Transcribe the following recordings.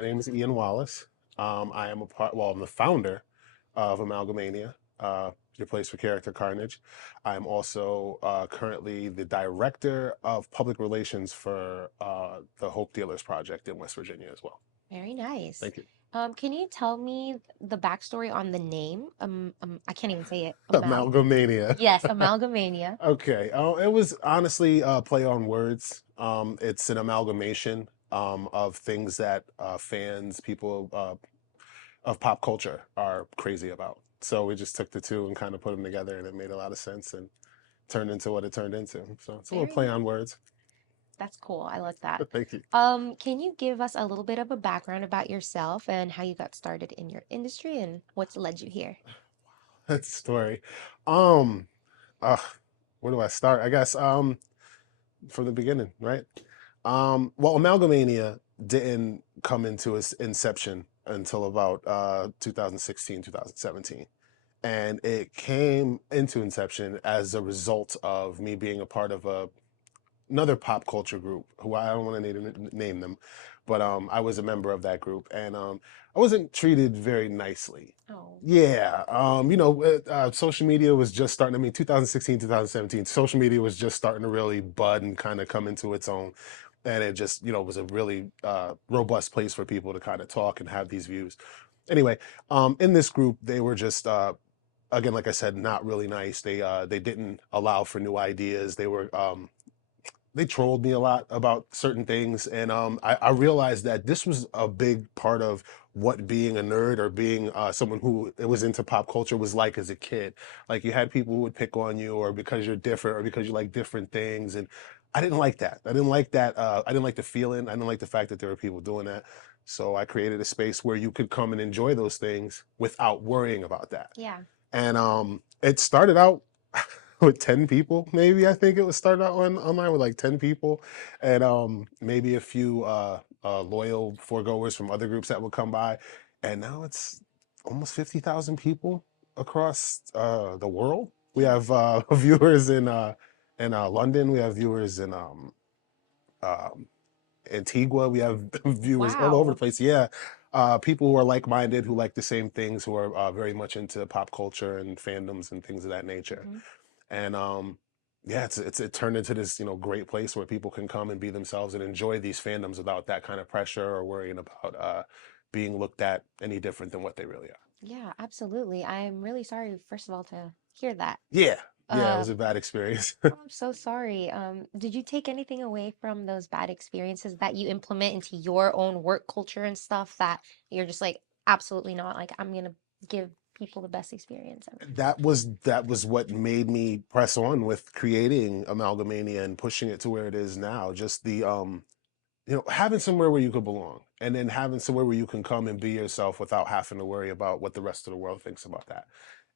My name is Ian Wallace. I'm the founder of Amalga Mania, your place for character carnage. I'm also currently the director of public relations for the Hope Dealers Project in West Virginia as well. Very nice. Thank you. Can you tell me the backstory on the name? I can't even say it. Amalga Mania. Yes, Amalgamania. Okay. It was honestly a play on words. It's an amalgamation of things that fans, people of pop culture are crazy about. So we just took the two and kind of put them together, and it made a lot of sense and turned into what it turned into. So it's a little Very play nice. on words. That's cool. I like that. Thank you. Can you give us a little bit of a background about yourself and how you got started in your industry and what's led you here? That's the story. Um, uh, where do I start? I guess from the beginning, right? Well, Amalgamania didn't come into its inception until about 2016, 2017. And it came into inception as a result of me being a part of another pop culture group who I don't want to name them, but I was a member of that group, and I wasn't treated very nicely. Oh, Yeah, social media was just starting. I mean, 2016, 2017, social media was just starting to really bud and kind of come into its own. And it just, was a really robust place for people to kind of talk and have these views. Anyway, in this group, they were just, again, like I said, not really nice. They didn't allow for new ideas. They trolled me a lot about certain things, and I realized that this was a big part of what being a nerd or being someone who was into pop culture was like as a kid. Like you had people who would pick on you, or because you're different, or because you like different things, and I didn't like that. I didn't like that. I didn't like the feeling. I didn't like the fact that there were people doing that. So I created a space where you could come and enjoy those things without worrying about that. yeah. And it started out with 10 people, maybe. I think it was started out online with like 10 people, and maybe a few loyal foregoers from other groups that would come by. And now it's almost 50,000 people across the world. We Yeah. have viewers in London. We have viewers in um, Antigua. We have viewers all over the Wow. place. Yeah. People who are like-minded, who like the same things, who are very much into pop culture and fandoms and things of that nature. Hmm. And yeah, it turned into this, great place where people can come and be themselves and enjoy these fandoms without that kind of pressure or worrying about being looked at any different than what they really are. Yeah, absolutely. I'm really sorry, first of all, to hear that. Yeah. Yeah, it Uh, was a bad experience. I'm so sorry. Did you take anything away from those bad experiences that you implement into your own work culture and stuff that you're just like, absolutely not, like I'm gonna give people the best experience ever? That was what made me press on with creating Amalgamania and pushing it to where it is now. Just the having somewhere where you could belong, and then having somewhere where you can come and be yourself without having to worry about what the rest of the world thinks about that.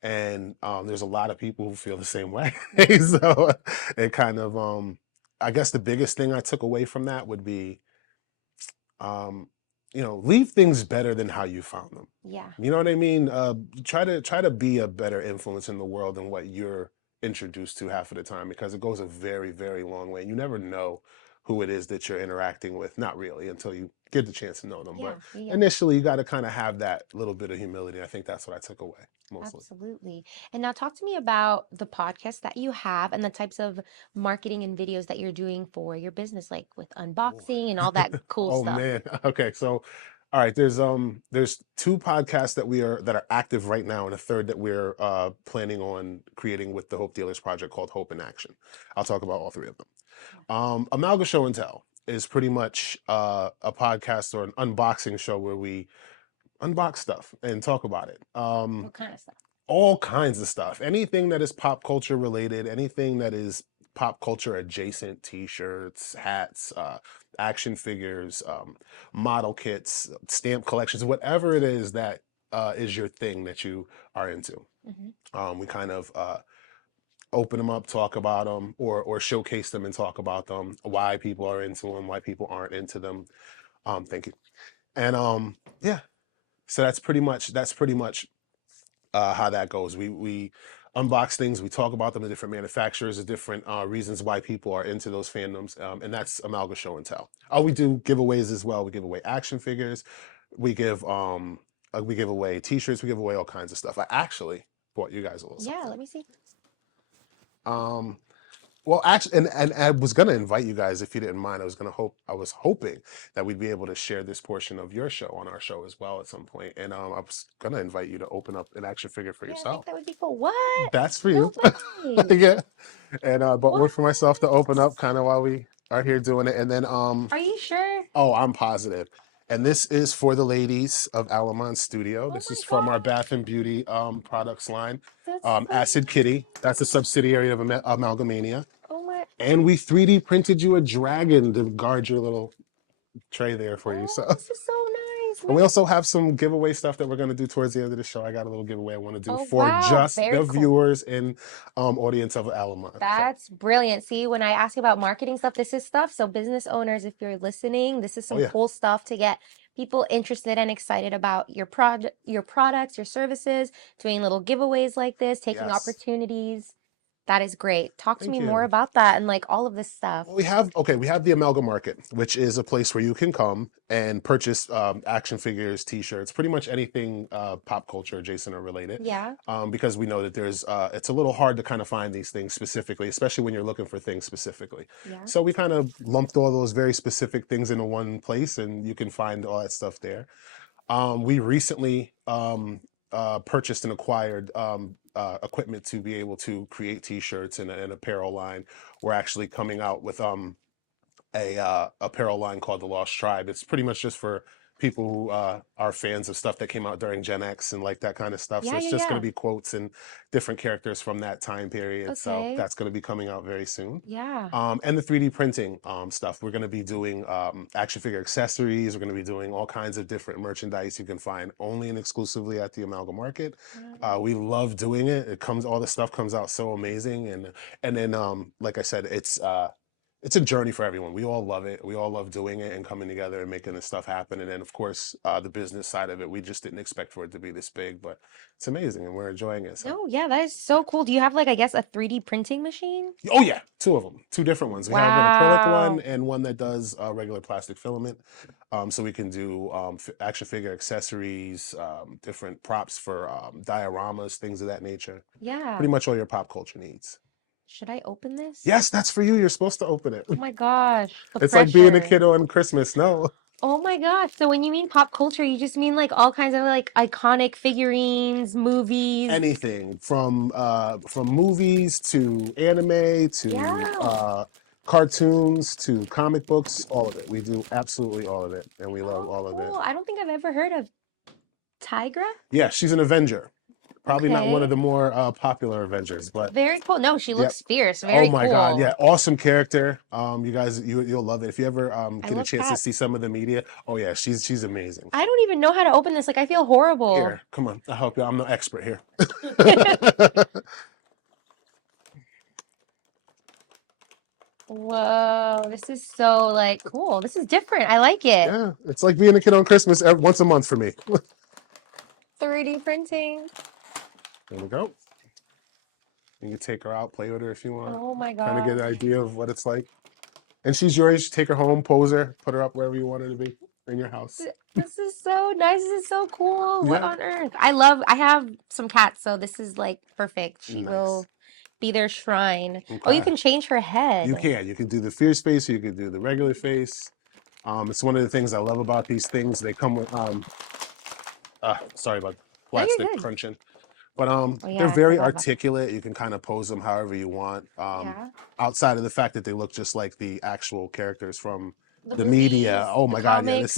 And there's a lot of people who feel the same way. Hmm. So it kind of I guess the biggest thing I took away from that would be um leave things better than how you found them. Yeah. You know what I mean? Try to be a better influence in the world than what you're introduced to half of the time, because it goes a very, very long way. You never know who it is that you're interacting with, not really, until you get the chance to know them. But Yeah. Yeah. initially, you got to kind of have that little bit of humility. I think that's what I took away mostly. Absolutely. And now talk to me about the podcast that you have and the types of marketing and videos that you're doing for your business, like with Oh, unboxing and all that cool oh stuff. man. Okay, so all right, there's two podcasts that are active right now, and a third that we're planning on creating with the Hope Dealers Project called Hope in Action. I'll talk about all three of them. Amalga Show and Tell is pretty much a podcast or an unboxing show where we unbox stuff and talk about it. What kind of stuff? All kinds of stuff. Anything that is pop culture related, anything that is pop culture adjacent, t-shirts, hats, action figures, model kits, stamp collections, whatever it is that is your thing that you are into. Hmm. We kind of open them up, talk about them, or showcase them and talk about them, why people are into them, why people aren't into them. Thank you. And yeah, so that's pretty much how that goes. We unbox things, we talk about them, the different manufacturers, the different reasons why people are into those fandoms, and that's Amalga Show and Tell. Oh, we do giveaways as well. We give away action figures. We give away T-shirts. We give away all kinds of stuff. I actually bought you guys a little Yeah, something. let me see. Um, well, actually, and I was gonna invite you guys if you didn't mind. I was hoping that we'd be able to share this portion of your show on our show as well at some point. And I was gonna invite you to open up an action figure for Yeah, I think yourself. that would be cool. What? That's for No you. way. Yeah. And I bought What? one for myself to open up kind of while we are here doing it. And then Are you sure? oh, I'm positive. And this is for the ladies of Alamon Studio. Oh This my is from our God. Bath and Beauty products line. That's so Acid Kitty, nice. that's a subsidiary of Amalga Mania. Oh my. And we 3D printed you a dragon to guard your little tray there for you. Oh, So, this is so nice, and we man. also have some giveaway stuff that we're going to do towards the end of the show. I got a little giveaway I want to do Oh for wow, just very the cool. viewers and audience of Alamon. So, That's brilliant. See, when I ask you about marketing stuff, this is stuff. So business owners, if you're listening, this is oh some yeah, cool stuff to get people interested and excited about your products, your services, doing little giveaways like this, taking yes. opportunities. That is great. Talk to Thank me more you. about that and like all of this stuff. Well, we have the Amalga Market, which is a place where you can come and purchase action figures, T-shirts, pretty much anything pop culture adjacent or related. Yeah, Because we know that it's a little hard to kind of find these things specifically, especially when you're looking for things specifically. yeah. So we kind of lumped all those very specific things into one place, and you can find all that stuff there. We recently purchased and acquired equipment to be able to create T-shirts and an apparel line. We're actually coming out with a apparel line called the Lost Tribe. It's pretty much just for people who are fans of stuff that came out during Gen X and like that kind of stuff. So Yeah, it's yeah, just going to yeah. be quotes and different characters from that time period. So Okay. that's going to be coming out very soon. Yeah. And the 3D printing stuff. We're going to be doing action figure accessories. We're going to be doing all kinds of different merchandise you can find only and exclusively at the Amalgam Market. Nice. We love doing it. All the stuff comes out so amazing, and then like I said, it's a journey for everyone. We all love it. We all love doing it and coming together and making this stuff happen. And then, of course, the business side of it, we just didn't expect for it to be this big, but it's amazing and we're enjoying it. So, No, yeah, that is so cool. Do you have like, I guess, a 3D printing machine? oh yeah, two of them, two different ones. We have an acrylic one Wow. and one that does regular plastic filament. So we can do action figure accessories, different props for dioramas, things of that nature. Yeah. Pretty much all your pop culture needs. Should I open this? Yes, that's for you. You're supposed to open it. Oh my gosh, the It's like being a pressure. kid on Christmas. No. Oh my gosh. So when you mean pop culture, you just mean like all kinds of like iconic figurines, movies. Anything from movies to anime to Yeah. cartoons to comic books, all of it. We do absolutely all of it, and we love Oh, all of it. cool. I don't think I've ever heard of Tigra. Yeah, she's an Avenger. Probably not one of Okay. the more popular Avengers, but Very cool. No, she yep. looks fierce. Oh Very my God, yeah, cool. awesome character. You guys, you'll love it if you ever I get a love chance to see cats. some of the media. Oh yeah, she's amazing. I don't even know how to open this. Like I feel horrible. Here, come on, I help you. I'm no expert here. Whoa, this is so like cool. This is different. I like it. Yeah, it's like being a kid on Christmas once a month for me. 3D printing. There we go. You can take her out, play with her if you want. Oh my Kind of get an gosh. idea of what it's like. And she's your age. Take her home, pose her, put her up wherever you want her to be in your house. This is so nice. This is so cool. What Yeah. on earth? I have some cats, so this is like perfect. She Nice. will be their shrine. Oh, you Okay. can change her You head. can. You can do the fierce face or you can do the regular face. It's one of the things I love about these things. They come with sorry about No, you're plastic good. crunching. But Oh they're yeah, I very forgot about that. articulate. You can kind of pose them however you want. Yeah. Outside of the fact that they look just like the actual characters from The the media. movies, Oh the my God, yeah. comics.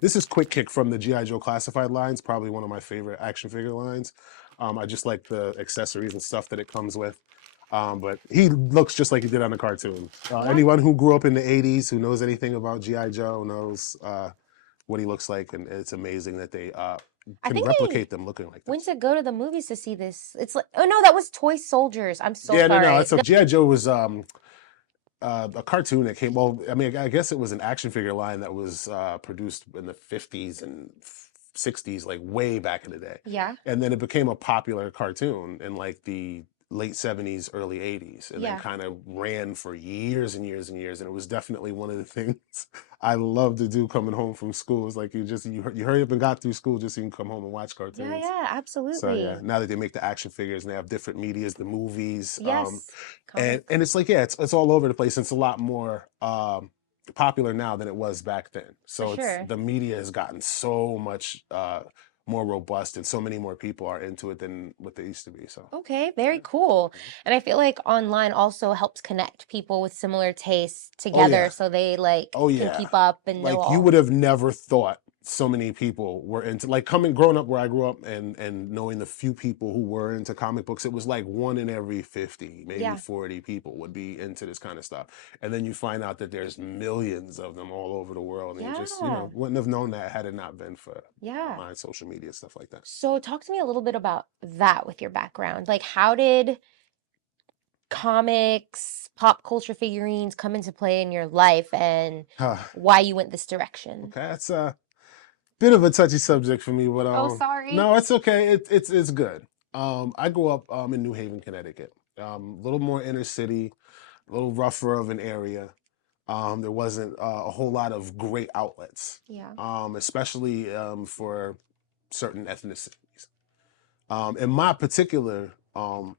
This is Quick Kick from the G.I. Joe classified lines, probably one of my favorite action figure lines. I just like the accessories and stuff that it comes with. But he looks just like he did on the cartoon. Yeah. Anyone who grew up in the 80s who knows anything about G.I. Joe knows what he looks like, and it's amazing that they I can think I replicate them looking like went this. to go to the movies to see this. It's like, oh no, that was Toy Soldiers. I'm so Yeah, no. sorry. It's a No, GI Joe was a cartoon that came. Well, I mean, I guess it was an action figure line that was produced in the 50s and 60s, like way back in the day, yeah. and then it became a popular cartoon in like the late 70s, early 80s, and then Yeah. kind of ran for years and years and years. And it was definitely one of the things I love to do coming home from school. It's like you hurry up and got through school just so you can come home and watch Yeah, cartoons. yeah, So yeah, absolutely. now that they make the action figures and they have different medias, the movies, Yes. and Comics. it's like yeah, it's all over the place. It's a lot more popular now than it was back then. For So it's sure. the media has gotten so much more robust, and so many more people are into it than what they used to be. So Okay, very yeah. cool. Mhm. And I feel like online also helps connect people with similar tastes Oh together yeah. so they like Oh can yeah. keep up and know Like you all. would have never thought so many people were into like coming growing up where I grew up and knowing the few people who were into comic books, it was like one in every 50, maybe Yeah. 40 people would be into this kind of stuff. And then you find out that there's millions of them all over the world. And you just, Yeah. wouldn't have known that had it not been for Yeah. online social media, stuff like that. So talk to me a little bit about that with your background. Like how did comics, pop culture figurines come into play in your life and why you went this direction? Okay, that's a bit of a touchy subject for me, but Oh, sorry. no, it's okay. It's good. I grew up in New Haven, Connecticut. A little more inner city, a little rougher of an area. There wasn't a whole lot of great outlets, Yeah. especially for certain ethnicities. In my particular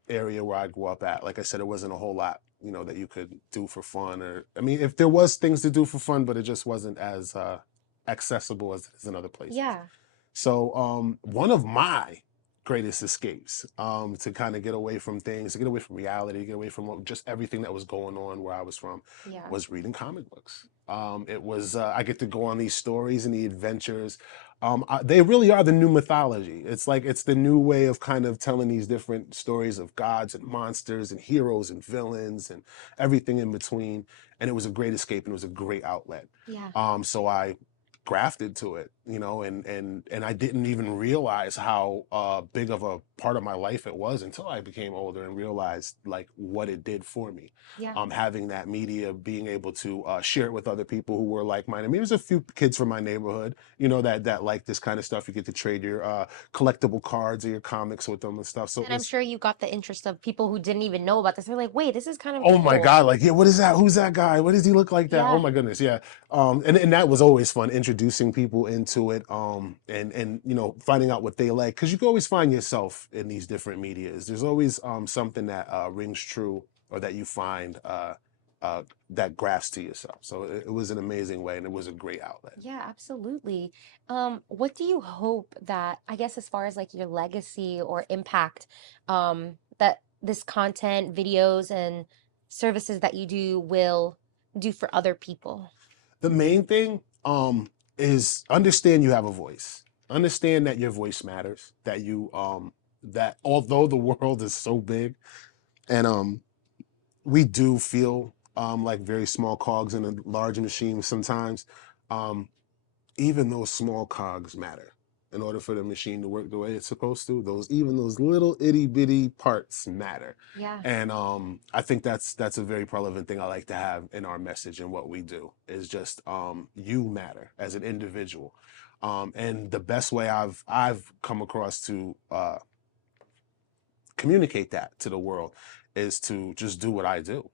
area where I grew up at, like I said, it wasn't a whole lot, that you could do for fun. Or I mean, if there was things to do for fun, but it just wasn't as accessible as it is in other places. Yeah. So one of my greatest escapes to kind of get away from things, to get away from reality, get away from just everything that was going on where I was from, Yeah. was reading comic books. It was I get to go on these stories and the adventures. They really are the new mythology. It's like it's the new way of kind of telling these different stories of gods and monsters and heroes and villains and everything in between. And it was a great escape and it was a great outlet. Yeah. So I grafted to it, and I didn't even realize how big of a part of my life it was until I became older and realized like what it did for me. Yeah. Having that media, being able to share it with other people who were like-minded. I mean, there's a few kids from my neighborhood, that like this kind of stuff. You get to trade your collectible cards or your comics with them and stuff. So And I'm it's sure you got the interest of people who didn't even know about this. They're like, wait, this is kind of oh my cool. God, like, yeah, what is that? Who's that guy? What does he look like that? Oh Yeah. my goodness, yeah. And that was always fun, introducing people into it, and finding out what they like. Because you can always find yourself in these different medias. There's always something that rings true or that you find that grafts to yourself. So it was an amazing way and it was a great outlet. Yeah, absolutely. What do you hope that, I guess, as far as like your legacy or impact, that this content, videos, and services that you do will do for other people? The main thing is understand you have a voice. Understand that your voice matters, that although the world is so big and we do feel like very small cogs in a large machine sometimes. Um, Even those small cogs matter. In order for the machine to work the way it's supposed to, those little itty bitty parts matter. Yeah. And I think that's a very relevant thing I like to have in our message and what we do is just you matter as an individual. And the best way I've come across to communicate that to the world is to just do what I do,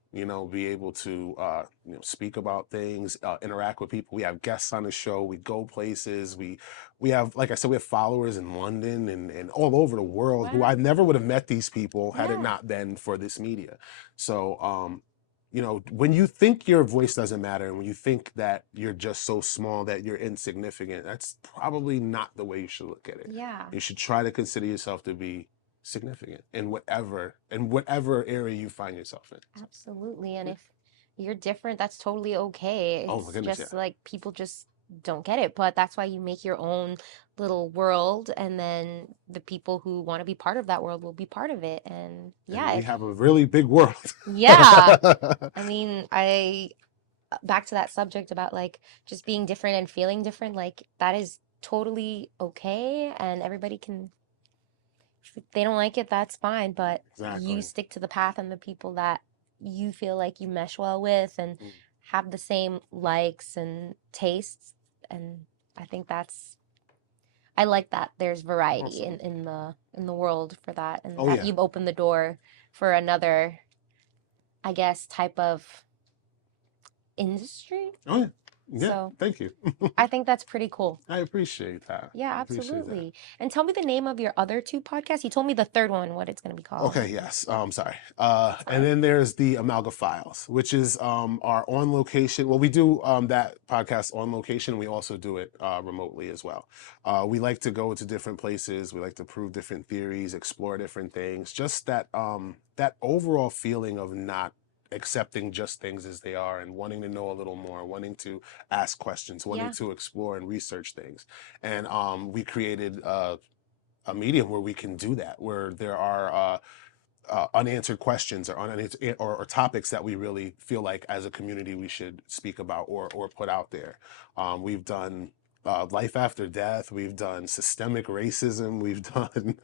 be able to, speak about things, interact with people. We have guests on the show. We go places. We have, like I said, we have followers in London and all over the world who I Wow. never would have met these people had it Yeah. not been for this media. So, when you think your voice doesn't matter and when you think that you're just so small that you're insignificant, that's probably not the way you should look at it. Yeah. You should try to consider yourself to be significant in whatever area you find yourself in. So, Absolutely. And yeah. if you're different, that's totally okay. Oh my It's goodness, yeah. just like people just don't get it. But that's why you make your own little world, and then the people who want to be part of that world will be part of it. And And yeah, we if have a really big world. yeah, I mean, I back to that subject about like just being different and feeling different, like that is totally okay, and everybody can, if they don't like it, that's fine, but you Exactly. stick to the path and the people that you feel like you mesh well with and Mm. have the same likes and tastes. And I think that's, I like that there's variety Awesome. in the world for that, and Oh that yeah. you've opened the door for another, I guess, type of industry. Oh yeah, yeah. So Thank you. I think that's pretty cool. I appreciate that. Yeah, I appreciate that. absolutely. And tell me the name of your other two podcasts. You told me the third one, what it's going to be called. Okay, yes. Sorry. And Sorry. then there's the Amalga-Files, which is our on location. Well, we do that podcast on location. We also do it remotely as well. We like to go to different places. We like to prove different theories, explore different things. Just that overall feeling of not accepting just things as they are and wanting to know a little more, wanting to ask questions, wanting Yeah. to explore and research things. And we created a medium where we can do that, where there are unanswered questions or unanswered or topics that we really feel like as a community we should speak about or put out there. We've done life after death. We've done systemic racism. We've done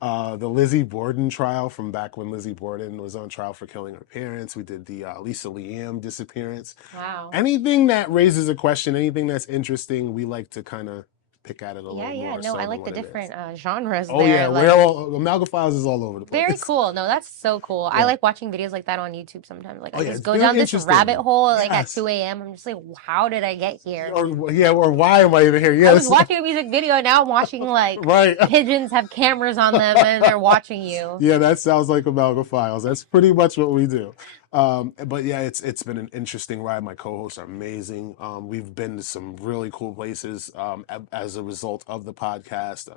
the Lizzie Borden trial from back when Lizzie Borden was on trial for killing her parents. We did the Lisa Liam disappearance. Wow. Anything that raises a question, anything that's interesting, we like to kind of pick at it a Yeah, little yeah. more No, I so than like the what it is. different genres Oh yeah, there. we're Like, all Amalga Files is all over the very place. cool. No, that's so cool. I Yeah. like watching videos like that on YouTube sometimes. Like, Oh I yeah, just it's go very down this rabbit interesting. hole like at Yes. 2 a.m. I'm just like, how did I get here? Or yeah, or why am I even here? I was Yes. watching a music video and now I'm watching like Right. pigeons have cameras on them and they're watching you. Yeah, that sounds like Amalga Files. That's pretty much what we do. But yeah, it's been an interesting ride. My co-hosts are amazing. We've been to some really cool places as a result of the podcast.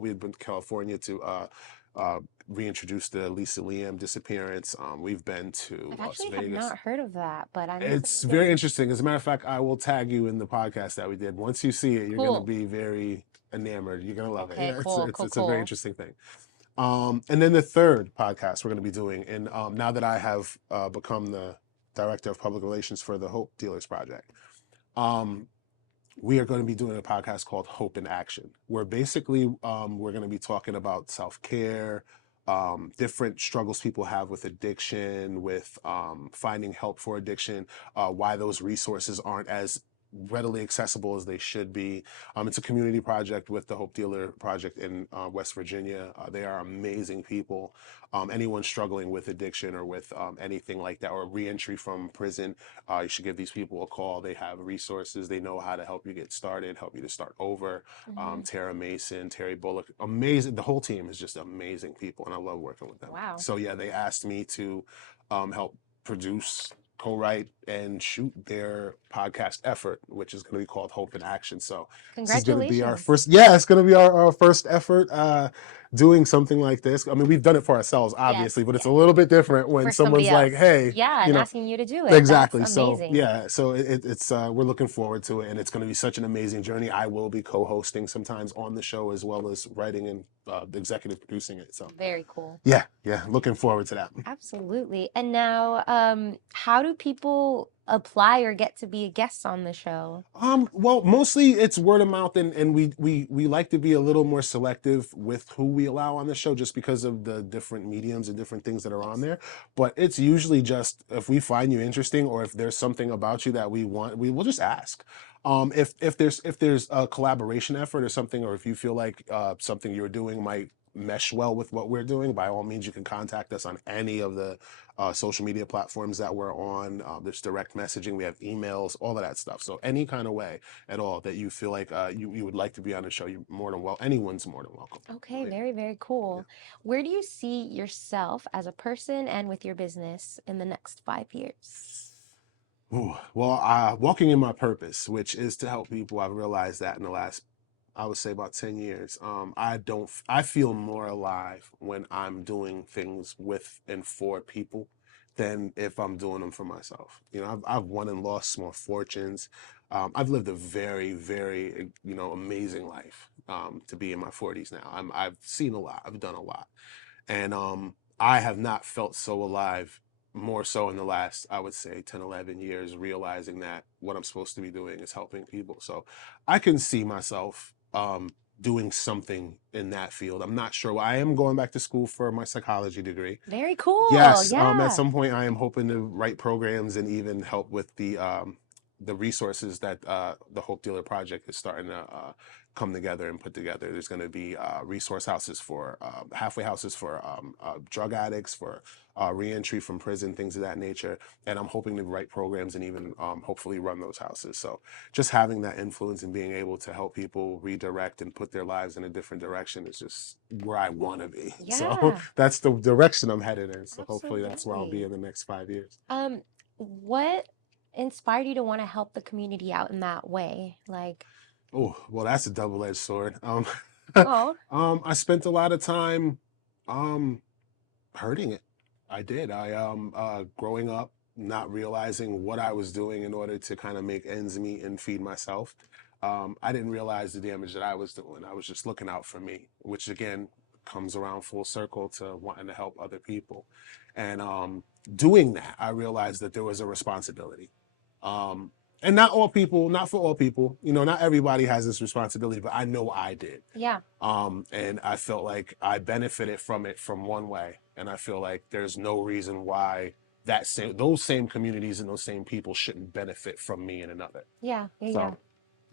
We've been to California to uh, reintroduce the Lisa Liam disappearance. We've been to I've Las actually have Vegas. not heard of that, but I'm It's definitely very gonna. interesting. As a matter of fact, I will tag you in the podcast that we did. Once you see it, you're gonna Cool. be very enamored. You're gonna love it. Okay, Yeah, it's cool, it's cool, it's a very cool. interesting thing. And then the third podcast we're gonna be doing, and now that I have become the director of public relations for the Hope Dealers Project, um, we are going to be doing a podcast called Hope in Action, where basically we're going to be talking about self care, different struggles people have with addiction, with finding help for addiction, why those resources aren't as readily accessible as they should be. It's a community project with the Hope Dealer Project in West Virginia. They are amazing people. Anyone struggling with addiction or with anything like that, or reentry from prison, you should give these people a call. They have resources. They know how to help you get started, help you to start over. Hmm. Tara Mason, Terry Bullock, amazing. The whole team is just amazing people, and I love working with them. Wow. So yeah, they asked me to help produce, co-write, and shoot their podcast effort, which is going to be called Hope in Action. So this is going to be our Congratulations. first. Yeah, it's going to be our first effort doing something like this. I mean, we've done it for ourselves, Yes, obviously, but it's a yes. little bit different when For somebody someone's like, else. "Hey, Yeah, you and know." asking you to do it. That's Exactly. So amazing. yeah, so it's we're looking forward to it, and it's going to be such an amazing journey. I will be co-hosting sometimes on the show as well as writing and executive producing it. So Very cool. yeah, yeah, looking forward to that. Absolutely. And now, how do people apply or get to be a guest on the show? Well, mostly it's word of mouth, and we like to be a little more selective with who we allow on the show, just because of the different mediums and different things that are on Yes. there. But it's usually just if we find you interesting, or if there's something about you that we want, we will just ask. If there's a collaboration effort or something, or if you feel like something you're doing might mesh well with what we're doing, by all means, you can contact us on any of the social media platforms that we're on. There's direct messaging, we have emails, all of that stuff. So any kind of way at all that you feel like you would like to be on the show, you're more than well. Anyone's more than welcome. Okay, Yeah. very, very Yeah. cool. Where do you see yourself as a person and with your business in the next 5 years? Ooh, well, walking in my purpose, which is to help people. I've realized that in the last, I would say, about 10 years. I feel more alive when I'm doing things with and for people than if I'm doing them for myself. I've won and lost small fortunes. I've lived a very, very, amazing life to be in my 40s now. I've seen a lot. I've done a lot. And I have not felt so alive, more so in the last, I would say, 10, 11 years, realizing that what I'm supposed to be doing is helping people. So I can see myself doing something in that field. I'm not sure. I am going back to school for my psychology degree. Very cool. Yes, at Yeah. some point I am hoping to write programs and even help with the resources that the Hope Dealer Project is starting to come together and put together. There's going to be resource houses for halfway houses for drug addicts, for reentry from prison, things of that nature. And I'm hoping to write programs and even hopefully run those houses. So just having that influence and being able to help people redirect and put their lives in a different direction is just where I want to be. So Yeah, that's the direction I'm headed in. So hopefully that's where I'll be absolutely. in the next 5 years. What inspired you to want to help the community out in that way? Like, Oh, well, that's a double-edged sword. oh, I spent a lot of time um hurting it. I did. Growing up, not realizing what I was doing in order to kind of make ends meet and feed myself. I didn't realize the damage that I was doing. I was just looking out for me, which again comes around full circle to wanting to help other people. And doing that, I realized that there was a responsibility. Um, and not all people, not for all people, not everybody has this responsibility, but I know I did. yeah, And I felt like I benefited from it from one way, and I feel like there's no reason why those same communities and those same people shouldn't benefit from me in another. yeah, yeah, yeah. So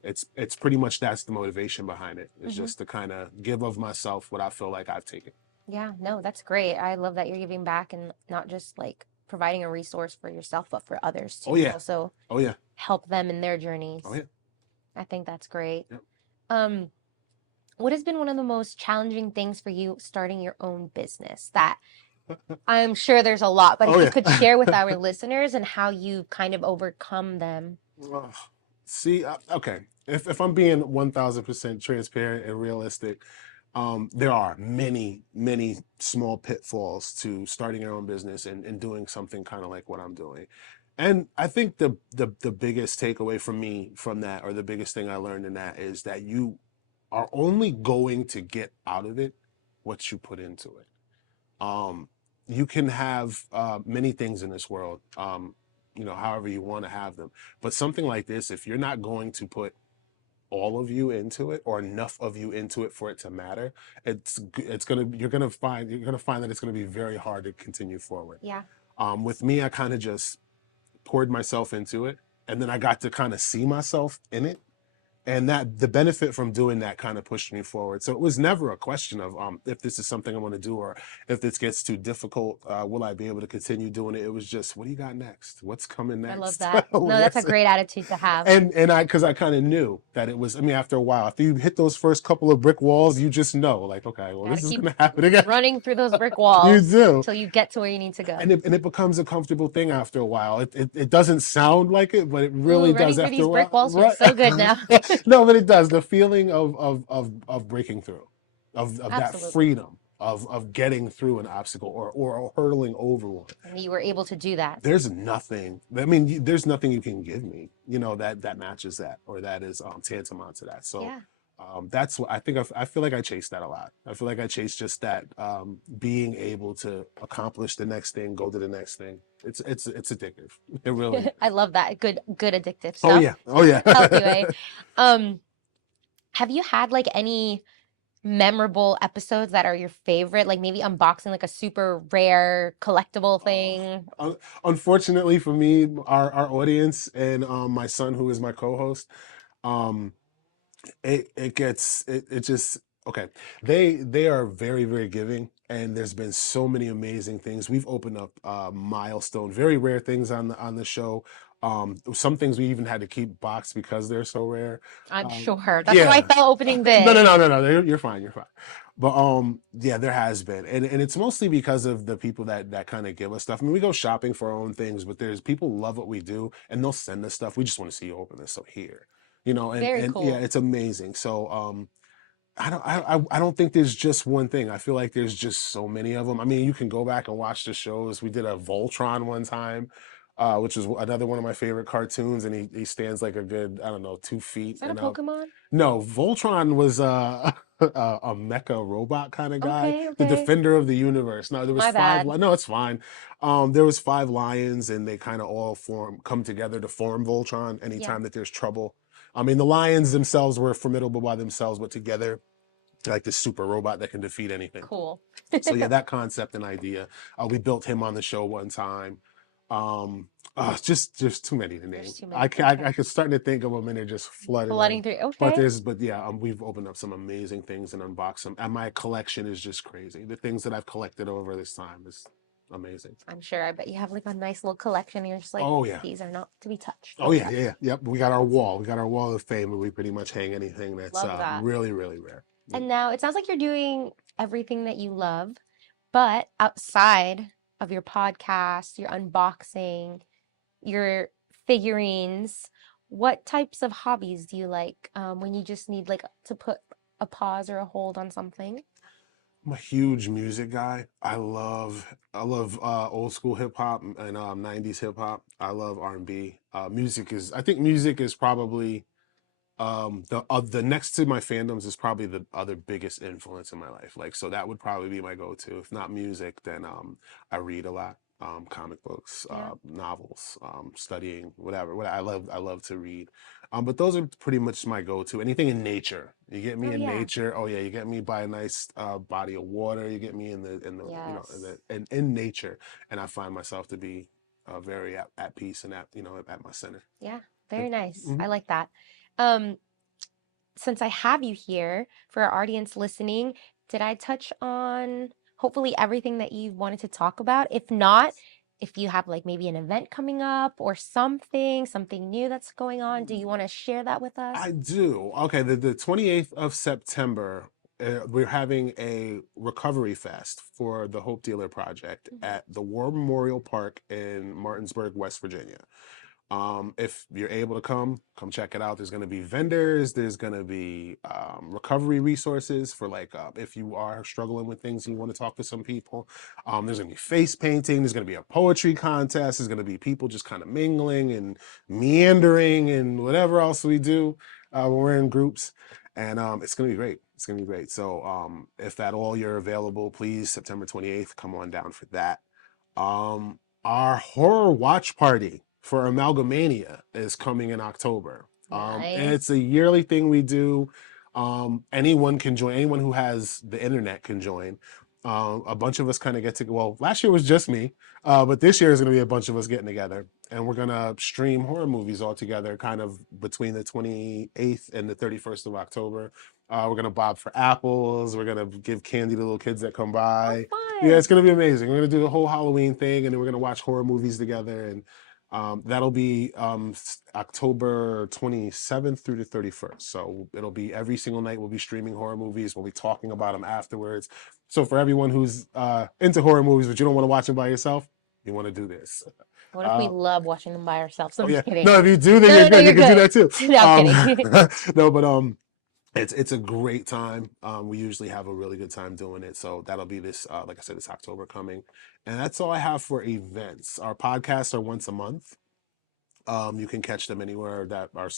it's pretty much that's the motivation behind it. Is Hmm. just to kind of give of myself what I feel like I've taken. Yeah, no, that's great. I love that you're giving back and not just like providing a resource for yourself, but for others Oh too. yeah, Also oh yeah, help them in their oh journeys. yeah. I think that's great. Yep. Um, what has been one of the most challenging things for you starting your own business? That I'm sure there's a lot, but Oh if you could share with yeah. our listeners and how you kind of overcome them. Ugh. See, okay. If I'm being 1,000% transparent and realistic, there are many, many small pitfalls to starting your own business and doing something kind of like what I'm doing. And I think the biggest takeaway from me from that, or the biggest thing I learned in that, is that you are only going to get out of it what you put into it. Um, you can have many things in this world, however you want to have them. But something like this, if you're not going to put all of you into it or enough of you into it for it to matter, it's gonna you're gonna find that it's gonna be very hard to continue forward. Yeah. With me, I kind of just poured myself into it, and then I got to kind of see myself in it, and that the benefit from doing that kind of pushed me forward. So it was never a question of if this is something I want to do, or if this gets too difficult, will I be able to continue doing it? It was just, what do you got next? What's coming I love next? that. No, that's a What's great attitude to have. and I because I kind of knew that it was. I mean, after a while, after you hit those first couple of brick walls, you just know, like, okay, well, Got to this is keep gonna happen again. running through those brick You walls do. till you get to where you need to go. And it becomes a comfortable thing after a while. It doesn't sound like it, but it Ooh, really does running through after a these brick while. walls feels Right? so good now. No, but it does. The feeling of breaking through, of that Absolutely. freedom of getting through an obstacle, or hurtling over one. And you were able to do that. There's nothing. I mean, there's nothing you can give me, that matches that, or that is tantamount to that. So Yeah. that's what I think. I feel like I chase that a lot. I feel like I chase just that, being able to accomplish the next thing, go to the next thing. It's addictive. It really is. I love that. Good addictive Oh stuff. yeah. Oh yeah. Healthy way. Um, have you had like any memorable episodes that are your favorite? Like maybe unboxing like a super rare collectible Oh, thing. unfortunately for me, our audience and my son, who is my co-host, um, it just okay. They are very, very giving, and there's been so many amazing things. We've opened up milestone, very rare things on the show. Some things we even had to keep boxed because they're so rare. I'm um sure. That's how I yeah. felt opening No, no, this. no, no, no, you're fine, you're fine. But yeah, there has been, and it's mostly because of the people that kind of give us stuff. I mean, we go shopping for our own things, but there's people love what we do, and they'll send us stuff. We just want to see you open this, so here, and Very yeah, cool. it's amazing. So I don't think there's just one thing. I feel like there's just so many of them. I mean, you can go back and watch the shows. We did a Voltron one time, which is another one of my favorite cartoons, and he stands like a good, I don't know, 2 feet. Is that a And Pokemon? no, Voltron was a mecha robot kind of guy, Okay, the okay. defender of the universe. No, there was My five. bad. No, it's fine. There was five lions, and they kind of all come together to form Voltron. Yeah. Anytime that there's trouble, I mean, the lions themselves were formidable by themselves, but together, like this super robot that can defeat anything. Cool. So yeah, that concept and idea. We built him on the show one time. Just too many to name. There's too many. I Okay. could starting to think of them and they're just flooding Flooding in. through. But Okay. yeah, we've opened up some amazing things and unboxed them, and my collection is just crazy. The things that I've collected over this time is amazing. I'm sure. I bet you have like a nice little collection and you're just like, Oh yeah, these are not to be touched. oh yeah, Okay. yeah, yeah. Yep. We got our wall. We got our wall of fame, where we pretty much hang anything that's Love that. really really rare. Yep. And now it sounds like you're doing everything that you love, but outside of your podcast, your unboxing, your figurines, what types of hobbies do you like when you just need like to put a pause or a hold on something? I'm a huge music guy. I love old school hip hop and 90s hip hop. I love R&B. Music is I think music is probably the next to my fandoms is probably the other biggest influence in my life. Like so that would probably be my go-to. If not music, then I read a lot. Comic books, Yeah. novels, studying, whatever. What I love to read. But those are pretty much my go-to. Anything in nature. You get me Oh in yeah. nature. Oh yeah, you get me by a nice body of water. You get me in the you know Yes. in nature, and I find myself to be very at peace and at at my center. Yeah. Yep. Very nice. Mhm. I like that. Um, since I have you here for our audience listening, did I touch on hopefully everything that you wanted to talk about? If not, if you have like maybe an event coming up or something new that's going on, do you want to share that with us? I do. Okay, the 28th of September, we're having a recovery fest for the Hope Dealer Project Mhm. at the War Memorial Park in Martinsburg, West Virginia. If you're able to come check it out. There's going to be vendors. There's going to be recovery resources for like if you are struggling with things and you want to talk to some people. There's going to be face painting. There's going to be a poetry contest. There's going to be people just kind of mingling and meandering and whatever else we do when we're in groups. And it's going to be great. It's going to be great. So if at all you're available, please, September 28th, come on down for that. Our horror watch party for Amalga Mania is coming in October. And it's Nice. a yearly thing we do. Anyone can join. Anyone who has the internet can join. A bunch of us kind of get to. Well, last year was just me, but this year is going to be a bunch of us getting together, and we're gonna stream horror movies all together, kind of between the 28th and the 31st of October. We're gonna bob for apples. We're gonna give candy to little kids that come How by. Yeah, it's fun. gonna be amazing. We're gonna do the whole Halloween thing, and then we're gonna watch horror movies together, and that'll be October 27th through the 31st. So it'll be every single night. We'll be streaming horror movies. We'll be talking about them afterwards. So for everyone who's into horror movies, but you don't want to watch them by yourself, you want to do this. What if we Uh, love watching them by ourselves? oh I'm yeah, kidding. no, if you do, then No, you're no, no, good. You you're can do good. that too. No, I'm Um, kidding. no, but it's a great time. We usually have a really good time doing it. So that'll be this, like I said, this October coming, and that's all I have for events. Our podcasts are once a month. You can catch them anywhere that our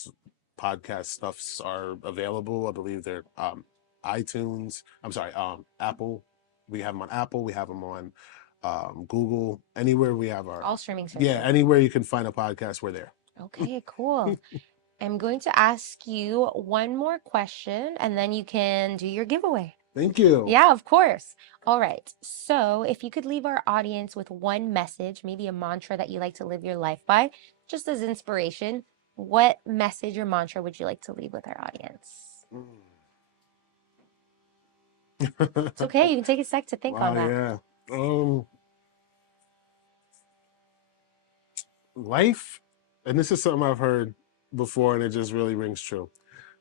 podcast stuffs are available. I believe they're iTunes. I'm sorry, Apple. We have them on Apple. We have them on Google. Anywhere we have our All streaming yeah, services. anywhere you can find a podcast, we're there. Okay, cool. I'm going to ask you one more question and then you can do your giveaway. Thank you. Yeah, of course. All right. So, if you could leave our audience with one message, maybe a mantra that you like to live your life by, just as inspiration, what message or mantra would you like to leave with our audience? It's okay. You can take a sec to think on Wow, that. yeah. Um, life, and this is something I've heard before, and it just really rings true.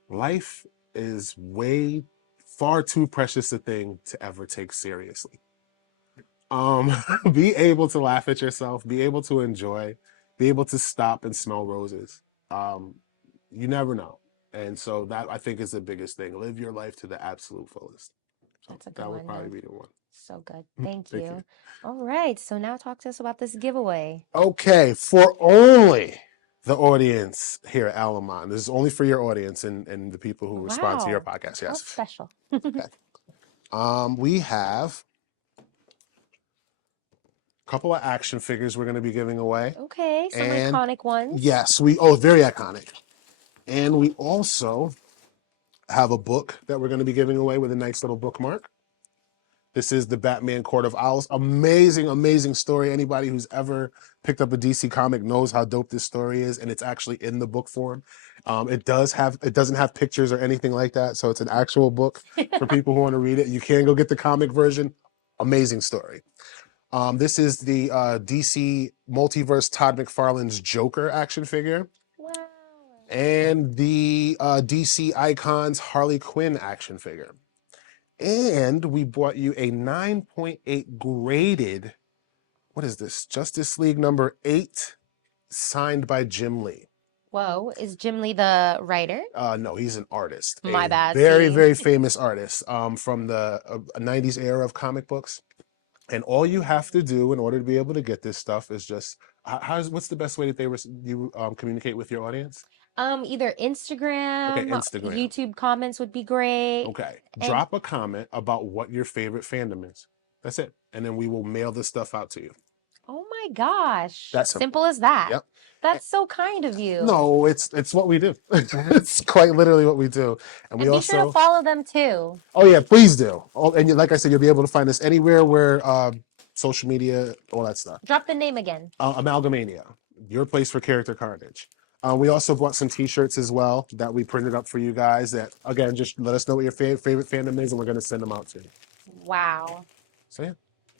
Life is way far too precious a thing to ever take seriously. Um, be able to laugh at yourself, be able to enjoy, be able to stop and smell roses. Um, you never know. And so that I think is the biggest thing. Live your life to the absolute fullest. So That's a good that would one. probably No, be the one. so good. Thank Thank you. you. All right. So, now talk to us about this giveaway. Okay, for only the audience here at Alamon. This is only for your audience and the people who respond to your Wow. podcast. How Yes. special. Okay. We have a couple of action figures we're going to be giving away. Okay, some And iconic ones. yes, very iconic. And we also have a book that we're going to be giving away with a nice little bookmark. This is the Batman Court of Owls. Amazing, amazing story. Anybody who's ever picked up a DC comic knows how dope this story is, and it's actually in the book form. It doesn't have pictures or anything like that, so it's an actual book for people who want to read it. You can go get the comic version. Amazing story. This is the DC Multiverse Todd McFarlane's Joker action figure. Wow. And the DC Icons Harley Quinn action figure. And we bought you a 9.8 graded, what is this? Justice League number 8, signed by Jim Lee. Whoa, is Jim Lee the writer? No, he's an artist. My bad. Very, very famous artist from the 90s era of comic books. And all you have to do in order to be able to get this stuff is just, what's the best way that you communicate with your audience? Either Instagram, Okay, Instagram. YouTube comments would be great. Okay, drop a comment about what your favorite fandom is. That's it. And then we will mail this stuff out to you. Oh my gosh. That's simple as that. Yep. That's so kind of you. No, it's what we do. It's quite literally what we do. And we also be sure to follow them too. Oh yeah, please do. Oh, and like I said, you'll be able to find us anywhere where social media, all that stuff. Drop the name again. Amalga Mania, your place for character carnage. We also bought some t-shirts as well that we printed up for you guys that, again, just let us know what your favorite fandom is and we're going to send them out to you. Wow. So yeah.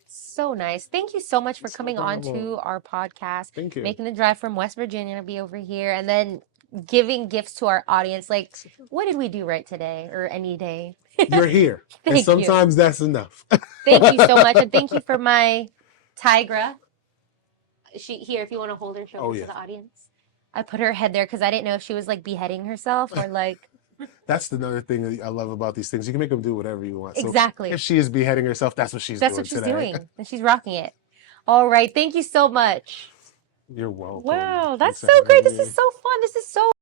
So nice. Thank you so much for coming on to our podcast. Thank you. Making the drive from West Virginia to be over here and then giving gifts to our audience. Like, what did we do right today or any day? You're here. And sometimes that's enough. Thank you so much. And thank you for my tigra. Here, if you want to hold her, show her to the audience. I put her head there because I didn't know if she was like beheading herself or like. That's another thing that I love about these things. You can make them do whatever you want. Exactly. So if she is beheading herself, that's what she's doing today. That's what she's doing. And she's rocking it. All right. Thank you so much. You're welcome. Wow. That's so great. This is so fun. This is so